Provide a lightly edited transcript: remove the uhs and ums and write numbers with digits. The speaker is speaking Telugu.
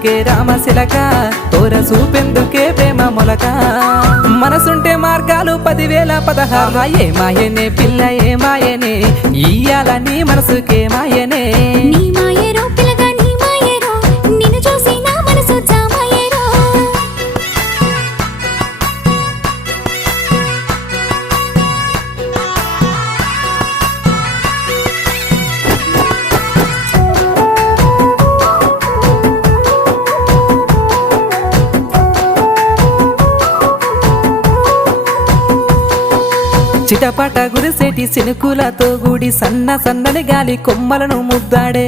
చూపెందుకే రామశిలక తోర చూపెందుకే ప్రేమ మొలక మనసుంటే మార్గాలు 10,016 ఏ మాయనే పిల్ల ఏ మాయనే ఇయ్యాల నీ మనసుకే మాయనే నీ మాయరో పిల్లగా నీ మాయరో నిన్ను చూసి నా మనసు జామాయరో చిటపట గురిసేటి సినుకులతో గూడి సన్న సన్నని గాలి కొమ్మలను ముద్దాడే